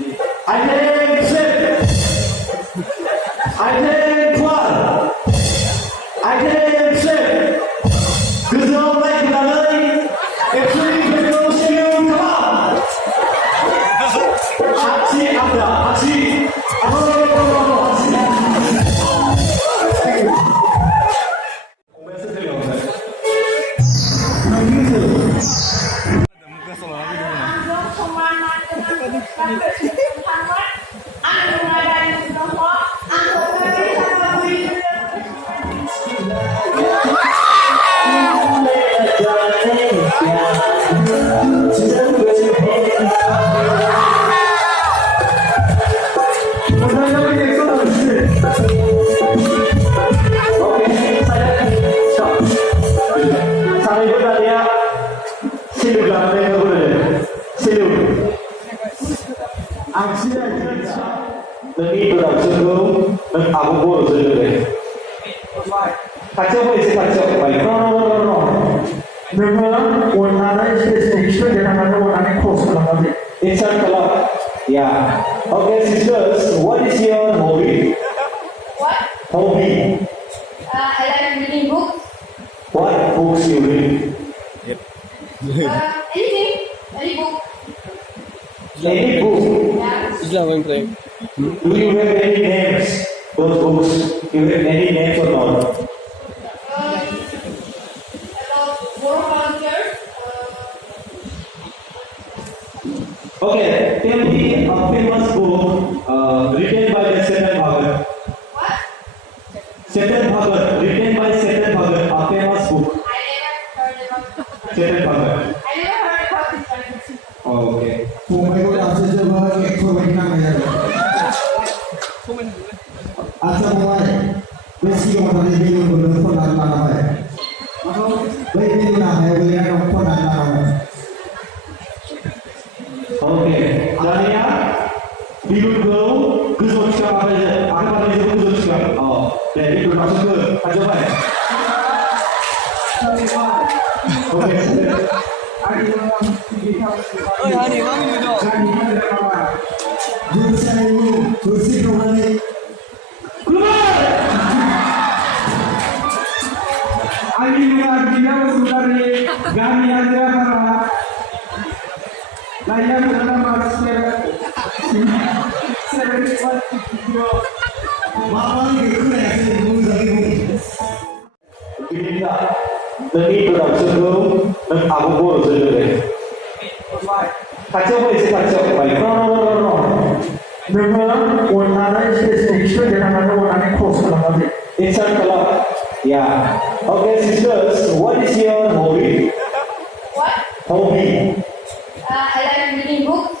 I take six. I take 12. I take six. Cứ dương lên là nơi FC Việt siêu come on. 같이 합니다. 같이. 공연 스텝이 없나요? It's a color. Yeah. Okay, sisters, what is your hobby? What? Hobby. I like reading books. What books you read? Anything. Any book. Any book. Yeah. Do you have any names? Those books. Do you have any names or not? About war culture. Okay, tell me a famous book written by the Setan Bhagat. What? Setan Bhagat, written by Setan Bhagat, a famous book. I never heard about Setan Bhagat. I never heard about this country. Oh, okay. अच्छा mobile बेसी को मतलब ये जो बोलो तो डालना है भाई ये ना है बोले ना को डालना है Okay, Dania, we will go. Good work, Shah. Akan pada itu good work, Shah. Oh, dan itu masuk ke Hajar. Okay. Oh, Hani, mana ni tu? दूसरा वो दूसरी कहानी Ani luar bila usutari gani ada para layan dalam masker serempat video मामा ने देखो ऐसे बोल रही हूँ Bila nanti itu dah sebelum dan aku baru selesai. Kacau apa isi kacau? Baik. No. memang warna spesifik dengan ada warna khusus dalam hati. It's a color. Yeah. Okay, sisters, what is your hobby? What? Hobby. I like reading books.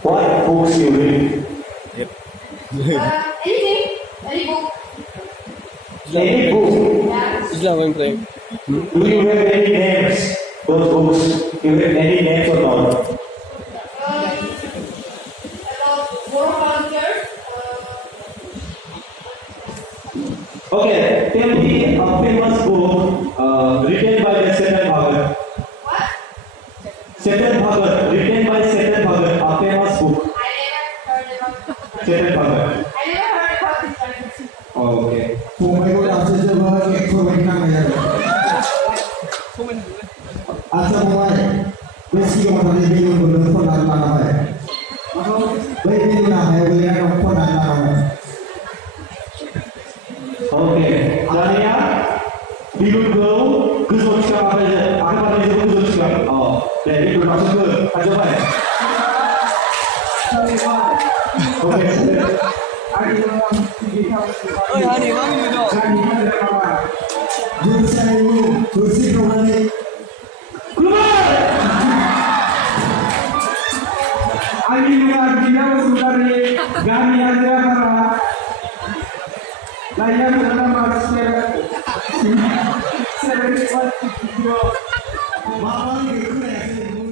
What books you read? Anything. Any book. Any book. Yeah. Do you have any names? Those books. Do you have any names or not? About war culture. Okay, tell me a famous book written by the Setan Bhagat. What? Setan Bhagat, written by Setan Bhagat, a famous book. I never heard about Setan Bhagat. I never heard about this country. Oh, okay. Mobile को आपसे जब एक को बैठना है अच्छा mobile बेसी को मतलब ये जो बोलो तो डालना है भाई ये ना है बोले ना को डालना है Okay, Dania, we will go. Good work, Shah. Akan pada itu good work, Shah. Oh, dan itu masuk ke Hajar. Okay. Ani luar video Oh, Hani, mana ni tu? gani ada para दूसरा वो दूसरी कहानी Ani luar bila usutari gani ada para layan dalam masker serempat video मामा ने देखो ऐसे